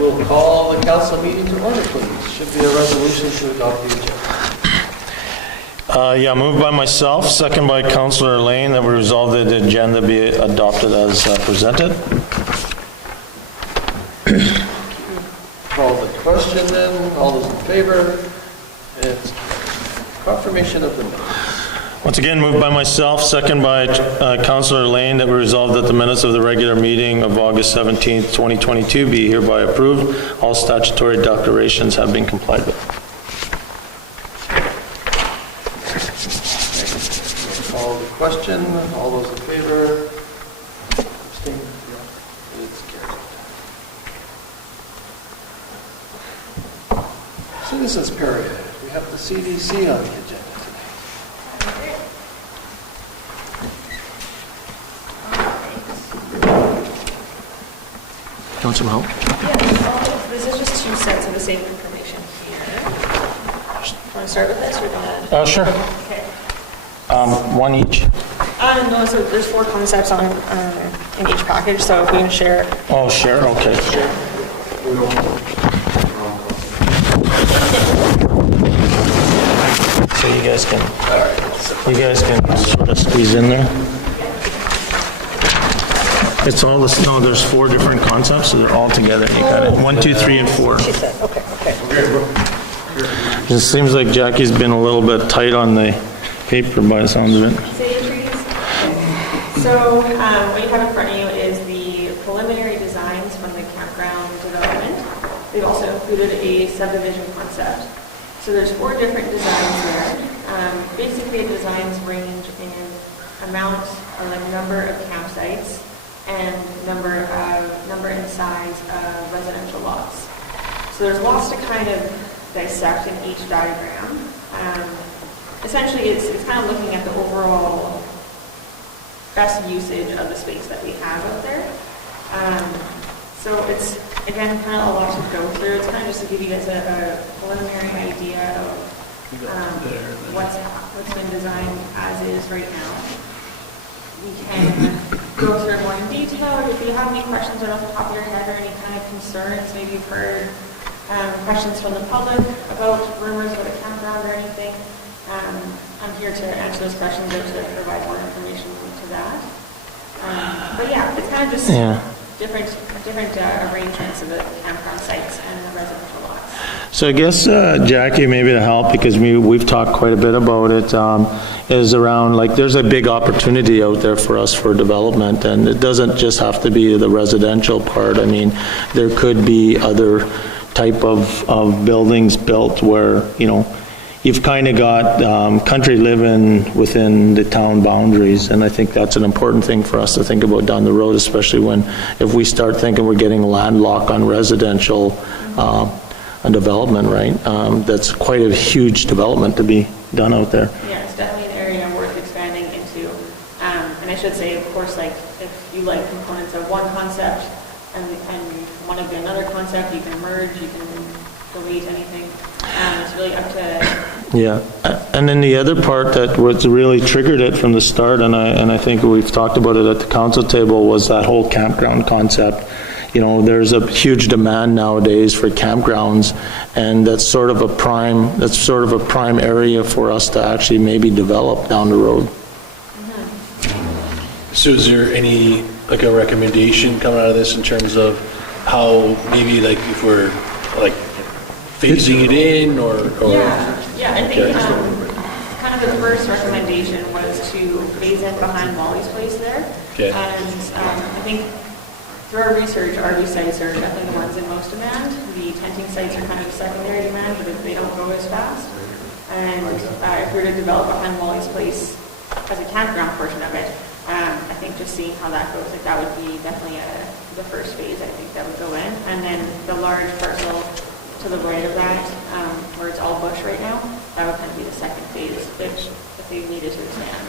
we'll call the council meeting to order, please. Should be a resolution to adopt the agenda. Yeah, moved by myself, second by Councillor Lane, that we resolve that the agenda be adopted as presented. Call the question then. All those in favor? It's confirmation of the minutes. Once again, moved by myself, second by Councillor Lane, that we resolve that the minutes of the regular meeting of August 17th, 2022 be hereby approved. All statutory declarations have been complied with. Call the question. All those in favor? Abstain? Yeah, it's carried. Citizens period. We have the CDC on the agenda today. You want some help? Yeah, this is just two sets of the same information here. Want to start with this? Or gonna... Sure. Okay. One each. No, so there's 4 concepts on in each package, so if we can share. Oh, share, okay. So you guys can sort of squeeze in there. It's all this, no, there's 4 different concepts, so they're all together. You got it. 1, 2, 3, and 4. She said, okay. It seems like Jackie's been a little bit tight on the paper by the sounds of it. Say your trees. Okay. So what you have in front of you is the preliminary designs from the campground development. They've also included a subdivision concept. So there's 4 different designs there. Basically, the designs range in amount or like number of campsites and number and size of residential lots. So there's lots to kind of dissect in each diagram. Essentially, it's kind of looking at the overall best usage of the space that we have out there. So it's, again, kind of a lot to go through. It's kind of just to give you guys a preliminary idea of what's been designed as is right now. We can go through more in detail. If you have any questions right off the top of your head or any kind of concerns, maybe you've heard questions from the public about rumors about a campground or anything, I'm here to answer those questions or to provide more information to that. But yeah, it's kind of just different arrangements of the campground sites and the residential lots. So I guess, Jackie, maybe to help, because we've talked quite a bit about it, is around, like, there's a big opportunity out there for us for development, and it doesn't just have to be the residential part. I mean, there could be other type of buildings built where, you know, you've kind of got country living within the town boundaries, and I think that's an important thing for us to think about down the road, especially if we start thinking we're getting landlocked on residential development, right? That's quite a huge development to be done out there. Yeah, it's definitely an area worth expanding into. And I should say, of course, like, if you like components of one concept and want to do another concept, you can merge, you can delete anything. It's really up to... Yeah, and then the other part that was really triggered it from the start, and I think we've talked about it at the council table, was that whole campground concept. You know, there's a huge demand nowadays for campgrounds, and that's sort of a prime area for us to actually maybe develop down the road. So is there any, like, a recommendation coming out of this in terms of how maybe, like, if we're like phasing it in or Yeah, I think kind of the first recommendation was to phase in behind Molly's place there. Okay. And I think through our research, RV sites are definitely the ones in most demand. The tenting sites are kind of secondary demand, but they don't go as fast. And if we were to develop behind Molly's place as a campground portion of it, I think just seeing how that goes, like, that would be definitely the first phase, I think, that would go in. And then the large parcel to the right of that, where it's all bush right now, that would kind of be the second phase, which if they needed to expand.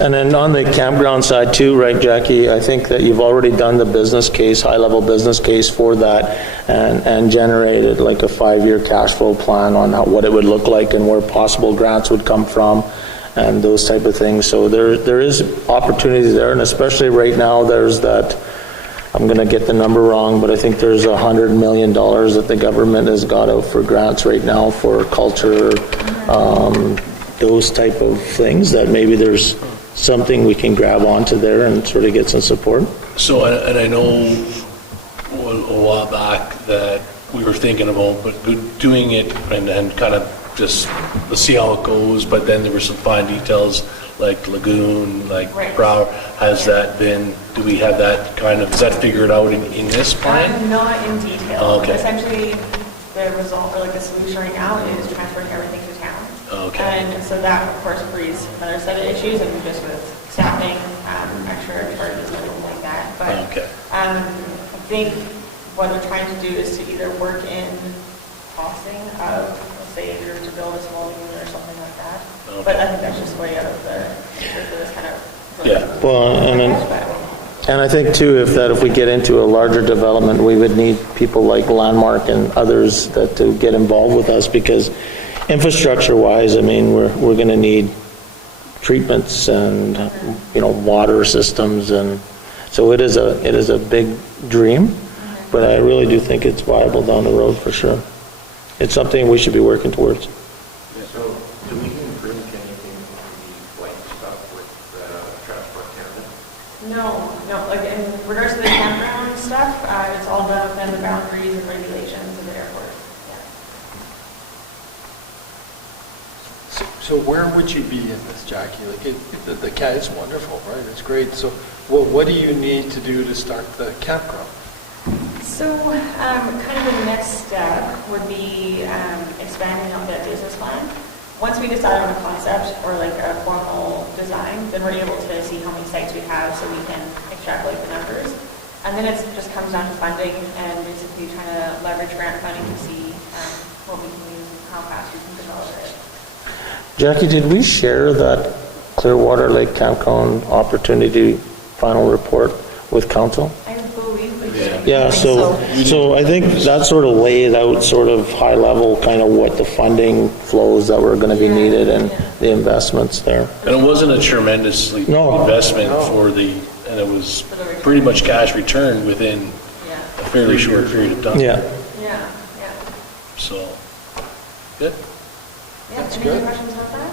And then on the campground side too, right, Jackie, I think that you've already done the business case, high-level business case for that, and generated like a 5-year cash flow plan on what it would look like and where possible grants would come from and those type of things. So there is opportunity there, and especially right now there's that I'm going to get the number wrong, but I think there's $100 million that the government has got out for grants right now for culture, those type of things, that maybe there's something we can grab onto there and sort of get some support. So, and I know a while back that we were thinking about, but doing it and kind of just, let's see how it goes, but then there were some fine details like lagoon, like Right. Brower. Has that been, do we have that kind of, is that figured out in this plan? Not in detail. Okay. Essentially, the result, or like the solution right now is transferring everything to town. Okay. And so that, of course, creates another set of issues, and just with staffing, extra charges and everything like that. But Okay. I think what we're trying to do is to either work in costing of, let's say, if you're to build a small unit or something like that. Okay. But I think that's just way out of the picture for this kind of. Yeah. Well, and I think too, if we get into a larger development, we would need people like Landmark and others that to get involved with us, because infrastructure-wise, I mean, we're going to need treatments and, water systems, and so it is a big dream, but I really do think it's viable down the road for sure. It's something we should be working towards. So, do we improve anything on the blank stuff with Transport Canada? No, like in regards to the campground stuff, it's all done within the boundaries and regulations of the airport. So where would you be in this, Jackie? Like, the cat is wonderful, right? It's great. So what do you need to do to start the campground? So, kind of the next step would be expanding on that business plan. Once we decide on a concept or like a formal design, then we're able to see how many sites we have so we can extrapolate the numbers. And then it just comes down to funding and basically trying to leverage grant funding to see what we can use and how fast we can develop it. Jackie, did we share that Clearwater Lake Campground opportunity final report with council? I believe we should. Yeah, so I think that sort of laid out sort of high level kind of what the funding flows that were going to be needed and the investments there. And it wasn't a tremendously No. investment and it was pretty much cash return within Yeah, a fairly short period of time. Yeah. yeah. So, good. Any good. other questions about that?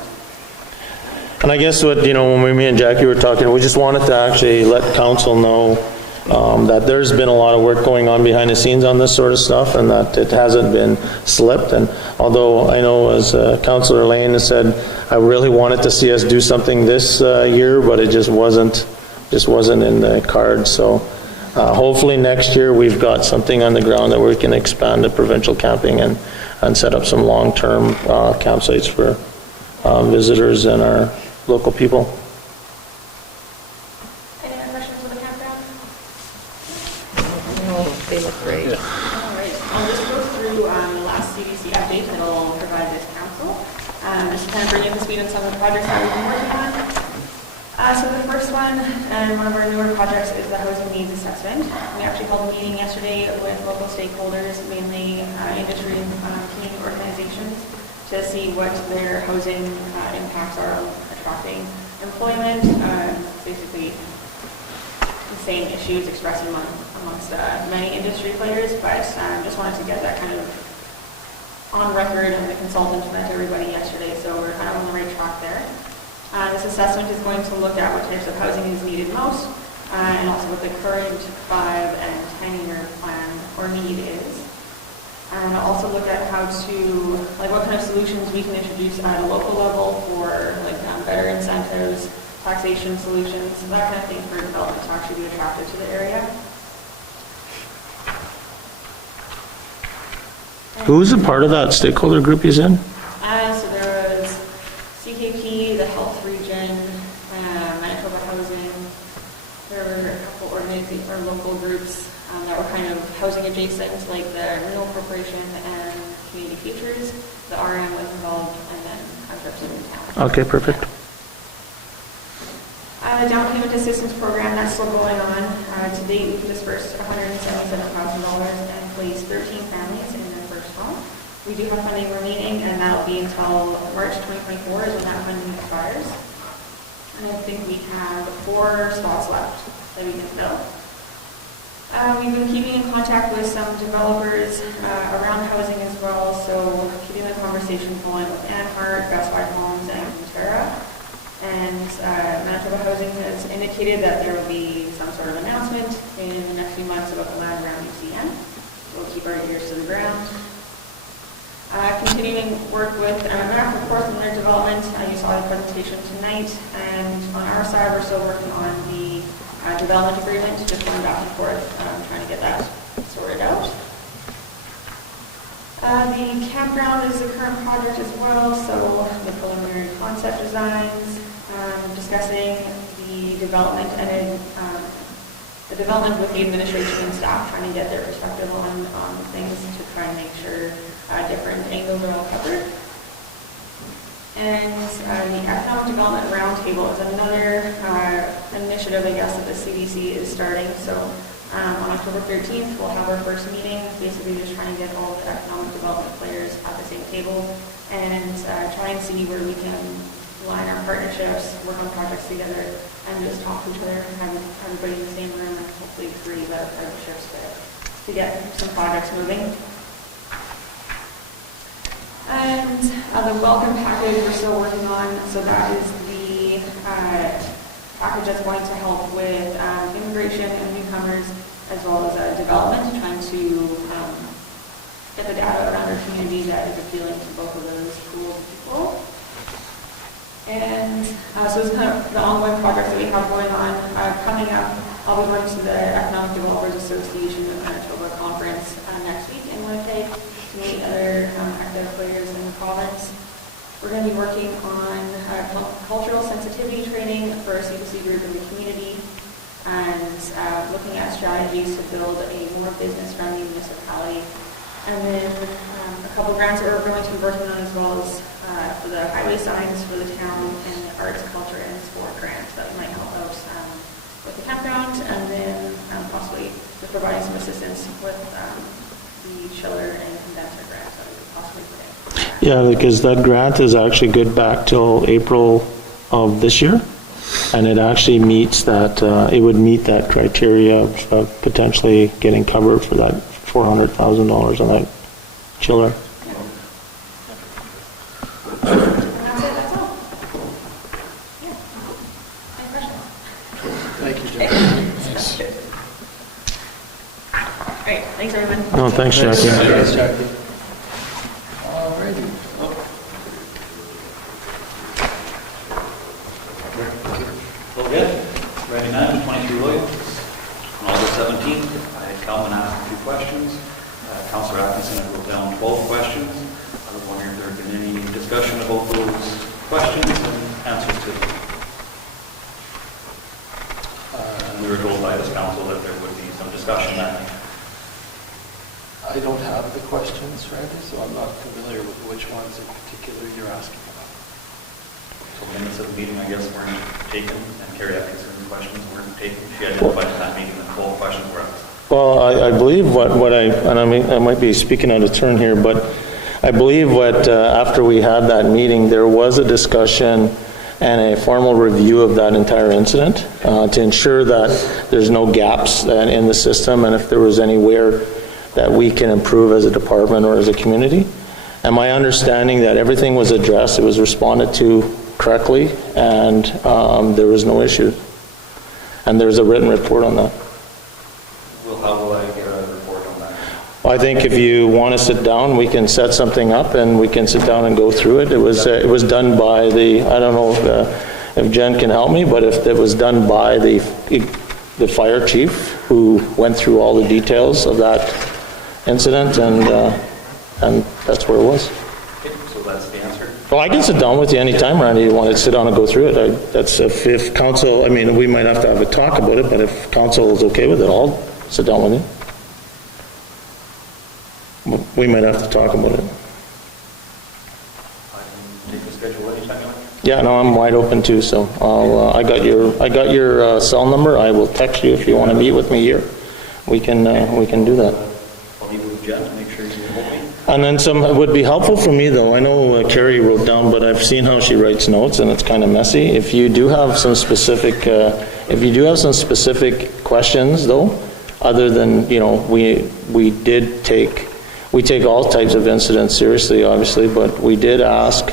And I guess what, when me and Jackie were talking, we just wanted to actually let council know that there's been a lot of work going on behind the scenes on this sort of stuff, and that it hasn't been slipped. And although I know, as Councillor Lane has said, I really wanted to see us do something this year, but it just wasn't in the cards. So hopefully next year we've got something on the ground that we can expand the provincial camping and set up some long-term campsites for visitors and our local people. Any other questions for the campground? No, they look great. All right, I'll just go through the last CDC update that I'll provide this council. Just to kind of bring you up to speed on some of the projects that we've been working on. So the first one, and one of our newer projects, is the housing needs assessment. We actually held a meeting yesterday with local stakeholders, mainly industry and community organizations, to see what their housing impacts are on attracting employment, basically the same issues expressed amongst many industry players, but just wanted to get that kind of on record, and the consultant met everybody yesterday, so we're kind of on the right track there. This assessment is going to look at what types of housing is needed most, and also what the current 5 and 10-year plan or need is. And also look at how to, like, what kind of solutions we can introduce at a local level for, like, better incentives, taxation solutions, that kind of thing for development to actually be attractive to the area. Who's a part of that stakeholder group you said? So there was CKP, the Health Region, Manitoba Housing. There were a couple organizations or local groups that were kind of housing adjacent, like the Renewal Corporation and Community Futures. The RM was involved, and then Concepts in town. Okay, perfect. The down payment assistance program, that's still going on. To date, we've dispersed $177,000 and placed 13 families in their first home. We do have funding remaining, and that'll be until March 2024 is when that funding expires. And I think we have 4 spots left that we can fill. We've been keeping in contact with some developers around housing as well, so keeping the conversation going with Anhart, Best Buy Homes, and Terra. And Manitoba Housing has indicated that there will be some sort of announcement in the next few months about the land around UCN. We'll keep our ears to the ground. Continuing work with MMF, of course, in their development. You saw the presentation tonight, and on our side, we're still working on the development agreement, just going back and forth, trying to get that sorted out. The campground is a current project as well, so the preliminary concept designs, discussing the development and the development with the administration and staff, trying to get their perspective on things to try and make sure different angles are all covered. And the Economic Development Roundtable is another initiative, I guess, that the CDC is starting. So on October 13th, we'll have our first meeting, basically just trying to get all the economic development players at the same table and try and see where we can line our partnerships, work on projects together, and just talk to each other and have everybody in the same room and hopefully create better partnerships to get some projects moving. And the welcome package we're still working on, so that is the package that's going to help with immigration and newcomers as well as development, trying to get the data around our community that is appealing to both of those pools of people. And so it's kind of the ongoing projects that we have going on. Coming up, I'll be going to the Economic Developers Association of Manitoba Conference next week in Winnipeg to meet other active players in the province. We're going to be working on cultural sensitivity training for our CPC group in the community and looking at strategies to build a more business-friendly municipality. And then a couple grants that we're going to be working on as well as for the highway signs for the town and the arts, culture, and sport grants that might help out with the campground, and then possibly just providing some assistance with the chiller and condenser grants that we could possibly put in. Yeah, because that grant is actually good back till April of this year, and it actually meets that, it would meet that criteria of potentially getting covered for that $400,000 on that chiller. And that's it, that's all. Yeah. Any questions? Thank you, Jackie. Great, thanks everyone. No, thanks, Jackie. Thanks, Jackie. All righty. Well, good. Ready now, 22 Williams. On August 17th, I had come and asked a few questions. Councillor Atkinson had wrote down 12 questions. I was wondering if there had been any discussion about those questions and answers to them. And we were told by this council that there would be some discussion that night. I don't have the questions, Randy, so I'm not familiar with which ones in particular you're asking about. So minutes of the meeting, I guess, weren't taken, and Carrie Atkinson's questions weren't taken. She identified in that meeting that 12 questions were asked. Well, I believe I might be speaking out of turn here, but I believe after we had that meeting, there was a discussion and a formal review of that entire incident to ensure that there's no gaps in the system, and if there was anywhere that we can improve as a department or as a community. And my understanding that everything was addressed, it was responded to correctly, and there was no issue. And there's a written report on that. Well, how will I get a report on that? Well, I think if you want to sit down, we can set something up and we can sit down and go through it. It was done by I don't know if Jen can help me, but if it was done by the fire chief who went through all the details of that incident, and that's where it was. Okay, so that's the answer. Well, I can sit down with you anytime, Randy, you want to sit down and go through it. That's if council, I mean, we might have to have a talk about it, but if council is okay with it, I'll sit down with you. We might have to talk about it. I can take the schedule anytime you like. Yeah, no, I'm wide open too, so I got your cell number. I will text you if you want to meet with me here. We can do that. I'll meet with Jen to make sure you hold me. And then it would be helpful for me though, I know Carrie wrote down, but I've seen how she writes notes and it's kind of messy. If you do have some specific questions though, other than, we take all types of incidents seriously, obviously, but we did ask,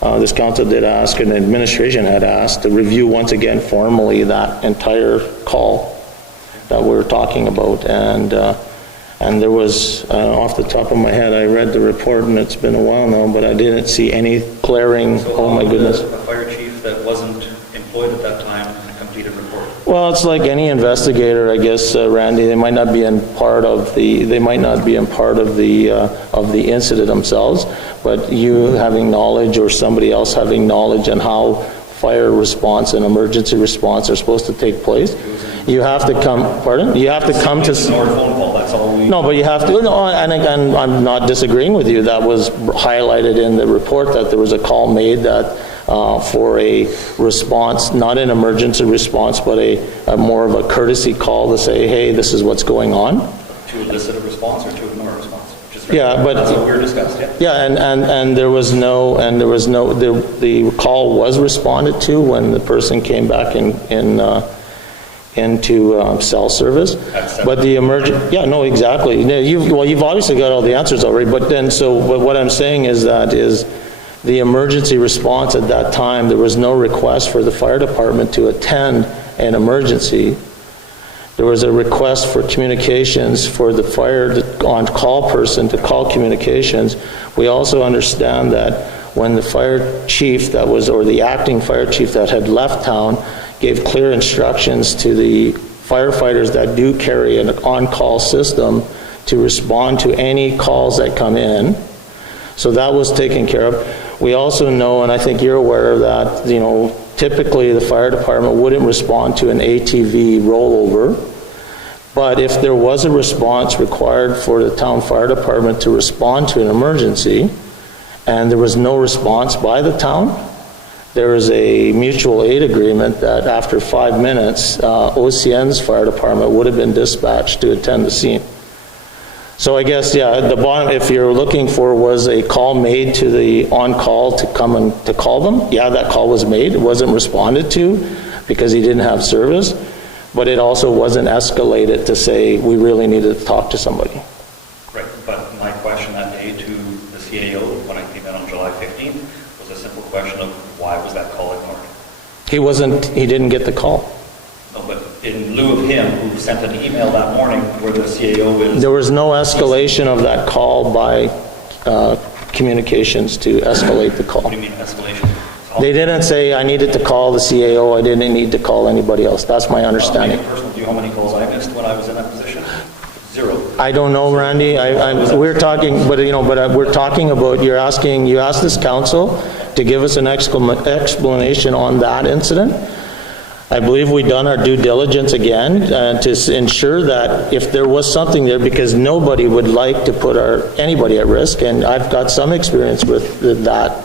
this council did ask, and the administration had asked to review once again formally that entire call that we're talking about. And there was, off the top of my head, I read the report, and it's been a while now, but I didn't see any glaring, oh my goodness. A fire chief that wasn't employed at that time completed report. Well, it's like any investigator, I guess, Randy. They might not be in part of the incident themselves, but you having knowledge or somebody else having knowledge on how fire response and emergency response are supposed to take place. You have to come. Pardon? You have to come to. Ignored phone call. That's all we. No, but you have to. No, and I'm not disagreeing with you. That was highlighted in the report that there was a call made that. For a response, not an emergency response, but a more of a courtesy call to say, hey, this is what's going on. To elicit a response or to ignore a response? Yeah, but that's what we were discussing. Yeah, and there was no, the call was responded to when the person came back into cell service. But the exactly. You've obviously got all the answers already. But what I'm saying is the emergency response at that time, there was no request for the fire department to attend an emergency. There was a request for communications for the on-call person to call communications. We also understand that when the fire chief or the acting fire chief that had left town gave clear instructions to the firefighters that do carry an on-call system to respond to any calls that come in. So that was taken care of. We also know, and I think you're aware of that, typically the fire department wouldn't respond to an ATV rollover. But if there was a response required for the town fire department to respond to an emergency, and there was no response by the town, there is a mutual aid agreement that after 5 minutes, OCN's fire department would have been dispatched to attend the scene. So I guess, the bottom, if you're looking for, was a call made to the on-call to come and to call them. Yeah, that call was made. It wasn't responded to because he didn't have service, but it also wasn't escalated to say we really needed to talk to somebody. Right, but my question that day to the CAO when I came in on July 15th was a simple question of why was that call ignored? He didn't get the call. No, but in lieu of him, who sent an email that morning where the CAO is... There was no escalation of that call by communications to escalate the call. What do you mean escalation? They didn't say, I needed to call the CAO, I didn't need to call anybody else. That's my understanding. Do you know how many calls I missed when I was in that position? 0. I don't know, Randy. We're talking, but we're talking about, you asked this council to give us an explanation on that incident. I believe we've done our due diligence again to ensure that if there was something there, because nobody would like to put anybody at risk, and I've got some experience with that,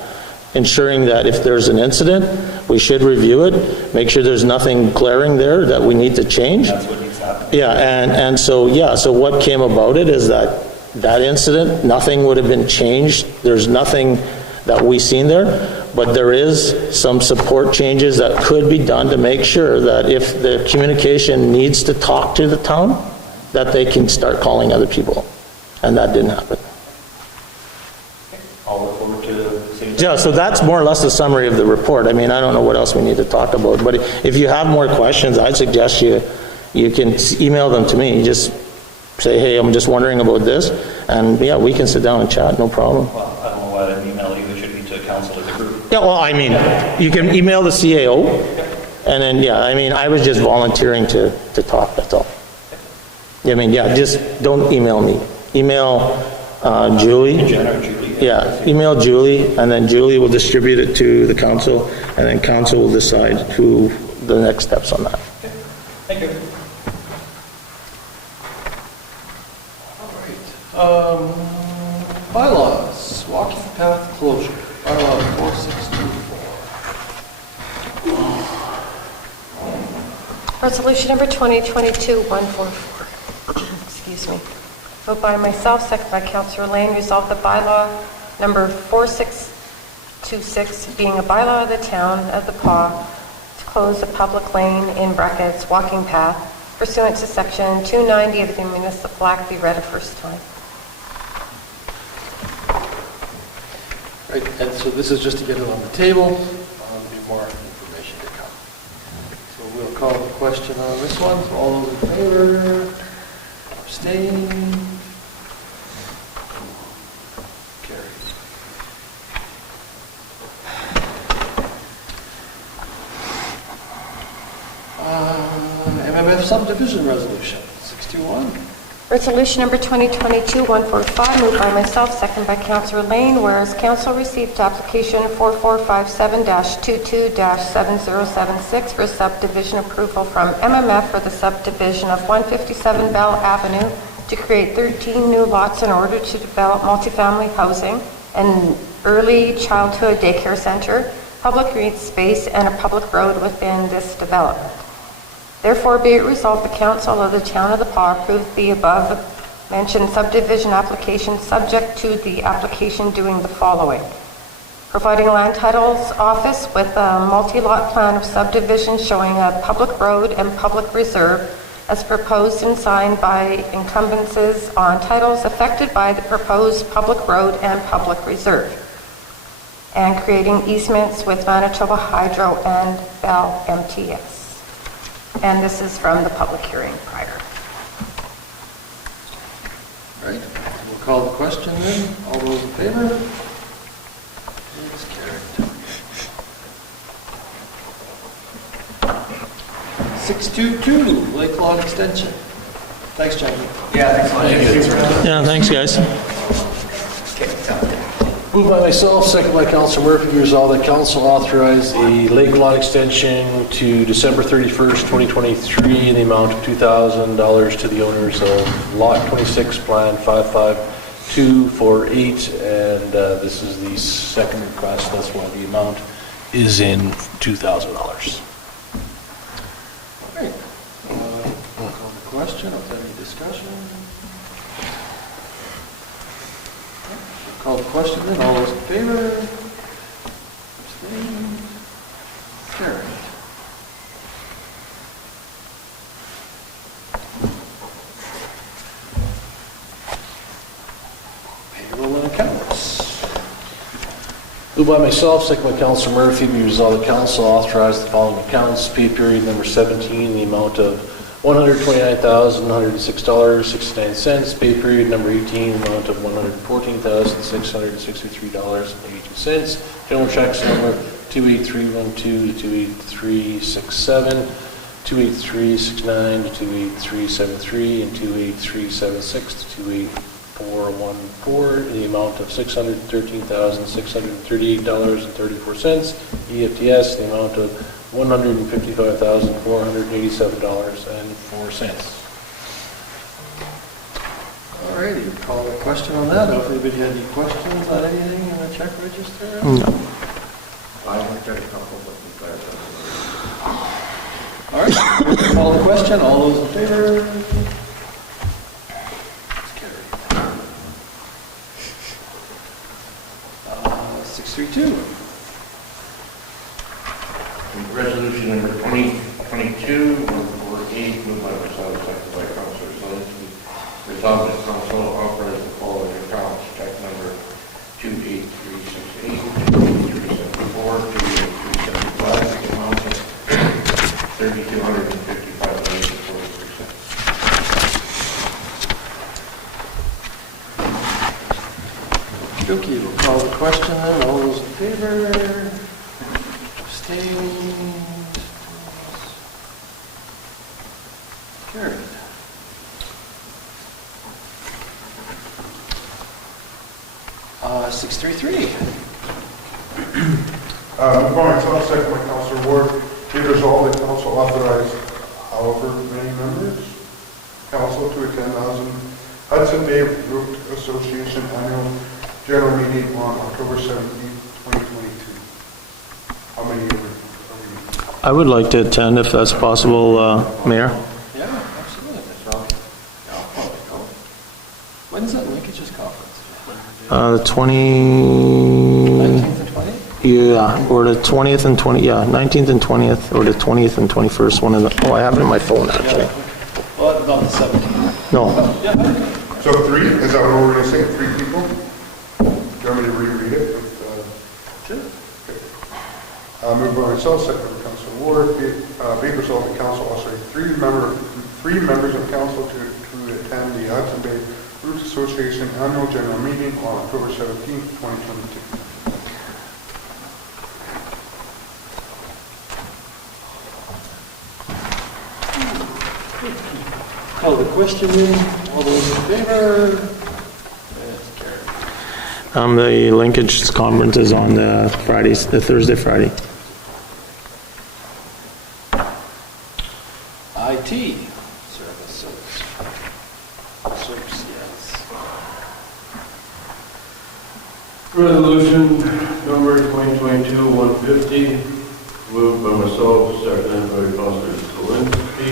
ensuring that if there's an incident, we should review it, make sure there's nothing glaring there that we need to change. That's what needs to happen. Yeah, so what came about it is that incident, nothing would have been changed. There's nothing that we've seen there. But there is some support changes that could be done to make sure that if the communication needs to talk to the town, that they can start calling other people. And that didn't happen. I'll look forward to seeing... Yeah, so that's more or less a summary of the report. I mean, I don't know what else we need to talk about. But if you have more questions, I'd suggest you can email them to me. Just say, hey, I'm just wondering about this. And yeah, we can sit down and chat, no problem. Well, I don't know why I didn't email you. It should be to council as a group. Yeah, well, I mean, you can email the CAO, and then, I was just volunteering to talk, that's all. I mean, just don't email me. Email Julie. Yeah, email Julie, and then Julie will distribute it to the council, and then council will decide who the next steps on that. Thank you. All right. Bylaws, walking path closure, bylaw 4624. Resolution number 2022-144. Excuse me. Vote by myself, second by Councillor Lane, resolve the bylaw number 4626 being a bylaw of the town of the Pas to close a public lane in brackets walking path pursuant to Section 290 of the Municipal Act be read a first time. Right, and so this is just to get it on the table. There'll be more information to come. So we'll call the question on this one. All those in favor? Abstain? Carries. MMF subdivision resolution, 621. Resolution number 2022-145, moved by myself, second by Councillor Lane, whereas council received application 4457-22-7076 for subdivision approval from MMF for the subdivision of 157 Bell Avenue to create 13 new lots in order to develop multifamily housing, an early childhood daycare center, public green space, and a public road within this development. Therefore, be it resolved, the Council of the Town of The Pas approves the above-mentioned subdivision application subject to the application doing the following. Providing Land Titles Office with a multi-lot plan of subdivision showing a public road and public reserve as proposed and signed by incumbents on titles affected by the proposed public road and public reserve, and creating easements with Manitoba Hydro and Bell MTS. And this is from the public hearing prior. All right, we'll call the question then. All those in favor? It's carried. 622, Lake Lawn Extension. Thanks, Jackie. Yeah, thanks, guys. Moved by myself, second by Councilor Murphy, be resolved that council authorize a lake lot extension to December 31st, 2023 in the amount of $2,000 to the owners of Lot 26, Plan 55248, and this is the second request, that's why the amount is in $2,000. All right, we'll call the question. If there's any discussion. Call the question then. All those in favor? Abstain? Carried. Payroll and accounts. Moved by myself, second by Councilor Murphy, be resolved that council authorize the following accounts. Pay period number 17, in the amount of $129,106.69. Pay period number 18, amount of $114,663.82. General checks number 28312 to 28367, 28369 to 28373, and 28376 to 28414, in the amount of $613,638.34. EFTS, the amount of $155,487.04. All righty, we'll call the question on that. If anybody had any questions on anything in the check register? No. All right, we'll call the question. All those in favor? It's carried. 632. Resolution number 2022-148, moved by myself, seconded by Councilor Zelinski. Resolved that council authorize the following accounts. Check number 28368, 28374, 28375, the amount of $3,255.40. Okay, we'll call the question then. All those in favor? Abstained? Carried. Uh, 633. Moved by myself, second by Councilor Ward, be resolved that council authorize however many members council to attend Hudson Bay Route Association annual general meeting on October 17th, 2022. How many are we? I would like to attend if that's possible, Mayor. Yeah, absolutely. Yeah, I'll probably go. When's that linkages conference? The 20... 19th and 20th? Yeah, or the 20th and 20th, yeah, 19th and 20th, or the 20th and 21st, one of the, oh, I have it in my phone, actually. about the 17th. No. So 3, is that what we're going to say, 3 people? Do you want me to reread it? Sure. Moved by myself, second by Councilor Ward, be it resolved the council also 3 members of council to attend the Hudson Bay Roots Association Annual General Meeting on October 17th, 2022. Call the question in. All those in favor? That's carried. The linkage conference is on the Thursday, Friday. IT services. Yes. Resolution number 2022-150, moved by myself, seconded by Councilor Zelinski.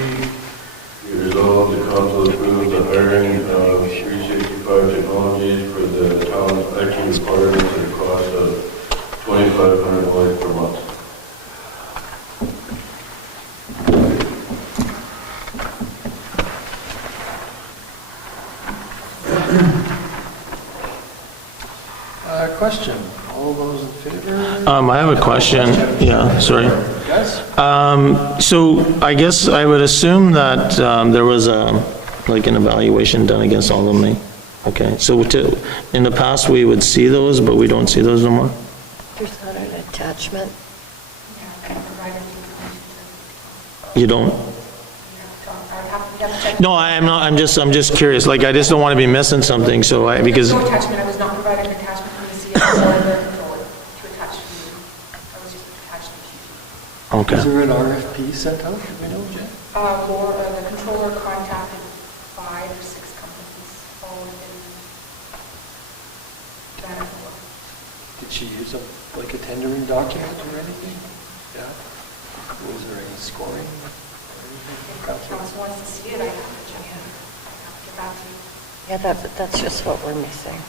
Be resolved, the council approves the hiring of 365 Technologies for the town's IT requirements at a cost of $2,500 per month. Question. All those in favor? I have a question. Yeah, sorry. Guys? So I guess I would assume that there was like an evaluation done against all of them. Okay, so in the past, we would see those, but we don't see those no more? There's not an attachment. You don't? No, I'm not, I'm just curious, like, I just don't want to be missing something, so because... No attachment, I was not provided an attachment from the CFO or the controller to attach to you. I was just attached to the sheet. Okay. Is there an RFP sent out? Do we know, Jen? The controller contacted 5 or 6 companies, all within that hour. Did she use like a tendering document or anything? Yeah. Was there any scoring? If council wants to see it, I have to check in. I have to get back to you. Yeah, that's just what we're missing.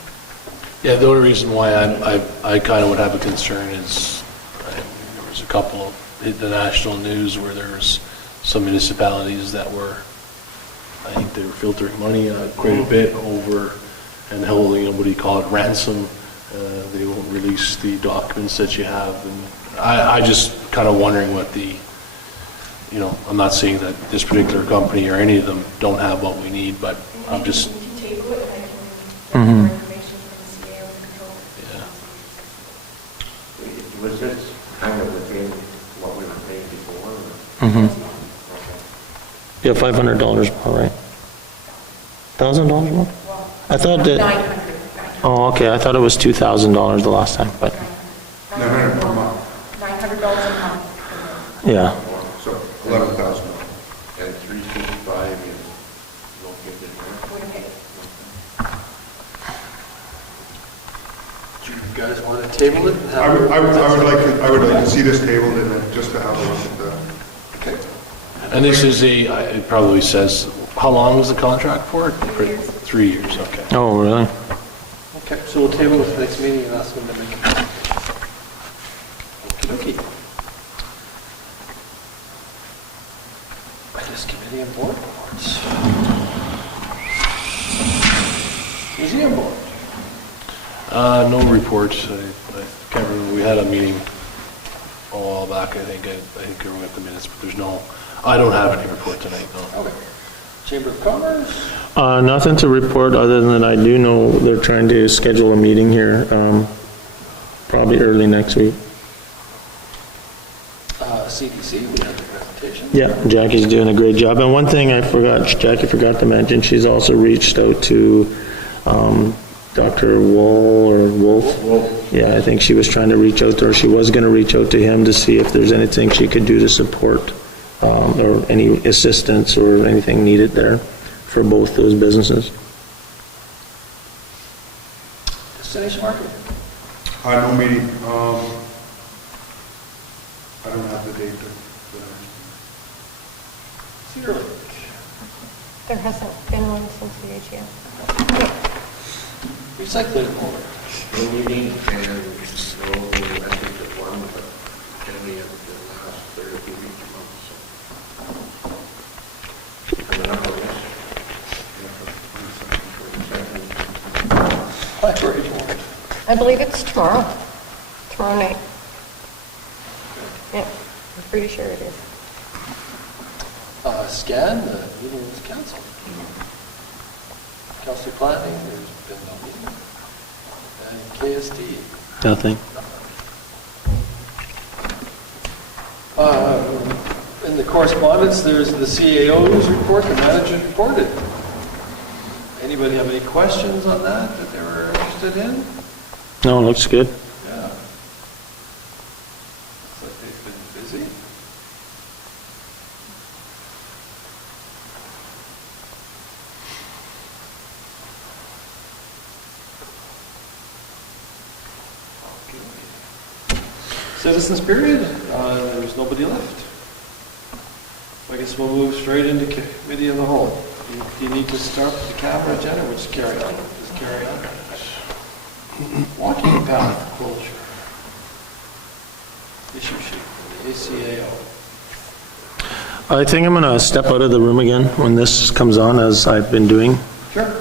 Yeah, the only reason why I kind of would have a concern is there was a couple of, hit the national news where there's some municipalities that were, I think they were filtering money quite a bit over and holding, what do you call it, ransom. They won't release the documents that you have. And I just kind of wondering what the, I'm not saying that this particular company or any of them don't have what we need, but I'm just... We can table it and I can get more information from the CA or the controller. Yeah. Was this kind of within what we were paying before? Yeah, $500 more, right? $1,000 more? I thought that... 900. Oh, okay, I thought it was $2,000 the last time, but, 900 per month, $900 a month. yeah. so 11,000. And 365 is located there? Winnipeg. Do you guys want to table it? and have I would like to see this tabled and then just to have a look at Okay. And this is it probably says, how long is the contract for? 3 years. 3 years, okay. Oh, really? Okay, so we'll table it for next meeting and ask them to make it. Okey-dokey. This committee and board reports. Museum board. No reports. I can't remember. We had a meeting a while back, I think everyone got the minutes, but I don't have any report tonight, no. Okay. Chamber of Commerce. Nothing to report other than I do know they're trying to schedule a meeting here, probably early next week. CDC, we had the presentation. Yeah, Jackie's doing a great job. And one thing Jackie forgot to mention, she's also reached out to Dr. Wolf. Yeah, I think she was trying to reach out to her. She was going to reach out to him to see if there's anything she could do to support or any assistance or anything needed there for both those businesses. Destination marketing. No meeting. I don't have the date. Cedar Lake. There hasn't been one since the AGM. Recycling board. No meeting and no message at one, but generally at the last third of the week month, so. Coming up on this. I believe it's tomorrow night. Yeah, I'm pretty sure it is. Scan, the meeting is canceled. Council planning, there's been no meeting. And KSD. Nothing. In the correspondence, there's the CAO's report, the manager's reported. Anybody have any questions on that they were interested in? No, it looks good. Yeah. Looks like they've been busy. Citizens period, there's nobody left. So I guess we'll move straight into committee of the whole. Do you need to start with the camera, Jen, or just carry on? Just carry on. Walking path closure. Issue sheet for the ACAO. I think I'm gonna step out of the room again when this comes on, as I've been doing. Sure.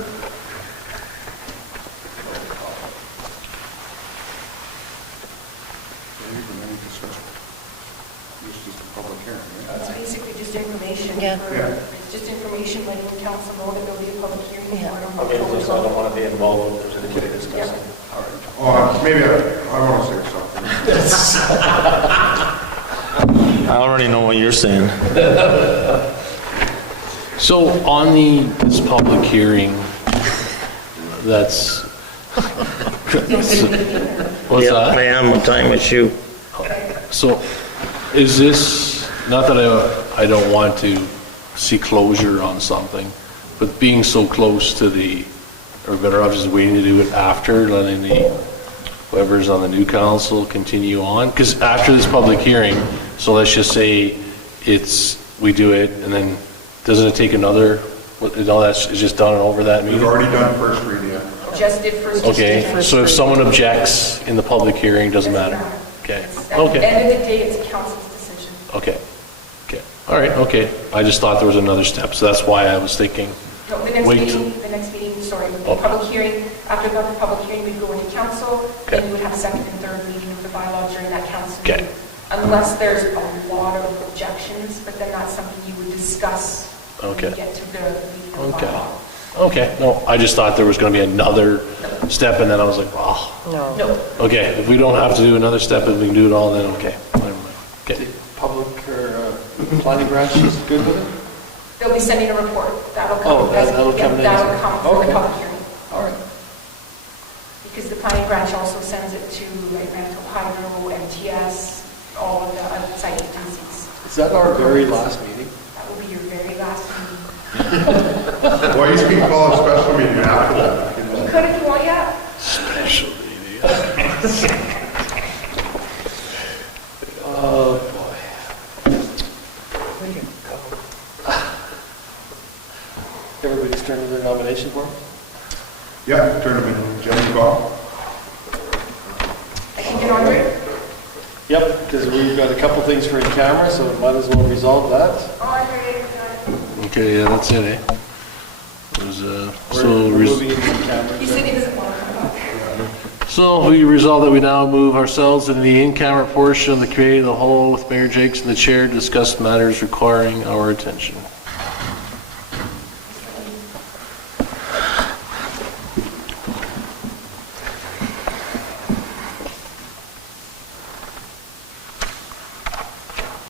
It's basically just information. Yeah. It's just information letting the council know that there'll be a public hearing. Yeah. Okay, just I don't want to be involved if there's anything discussing. Yeah. All right. Oh, maybe I want to say something. I already know what you're saying. So on this public hearing, that's, what's Yeah, that? I am, I'm tying my shoe. So is this, not that I don't want to see closure on something, but being so close to or better off just waiting to do it after, letting whoever's on the new council continue on? Because after this public hearing, so let's just say we do it, and then doesn't it take another, all that's just done and over that We've meeting? already done first reading. Just did first. Okay, so if someone objects in the public hearing, doesn't matter? Okay, At the okay, end of the day, it's council's decision. okay, all right, okay. I just thought there was another step, so that's why I was thinking, No, the Wait. next meeting, would be Oh. public hearing. After the public hearing, we'd go into council, Okay. then we would have second and third meeting of the bylaw during that council Okay. meeting. Unless there's a lot of objections, but then that's something you would discuss when Okay. you get to the meeting of the Okay. bylaw. okay, no, I just thought there was gonna be another step, and then I was like, oh, No. No, okay, if we don't have to do another step, and we can do it all, then okay. Never mind. Okay, The public or planning branch is good with it? they'll be sending a report. That'll come. Oh, that'll come next. That'll come for Okay. the public hearing. All right. Because the planning branch also sends it to like Manitoba Hydro, MTS, all of the site agencies. Is that our very last meeting? That will be your very last meeting. Well, you can call a special meeting after that. You could if you want, yeah. special meeting. Oh, boy. Everybody's turned in their nomination form? Yeah, turn them in. Jenny Bob. I can get on it. Yep, because we've got a couple things for in camera, so might as well resolve that. Andre, Okay, yeah, that's it, eh? Was, We're moving into the camera. he said he doesn't want to come back. So we resolve that we now move ourselves into the in-camera portion of the committee of the whole with Mayor Jakes and the chair to discuss matters requiring our attention.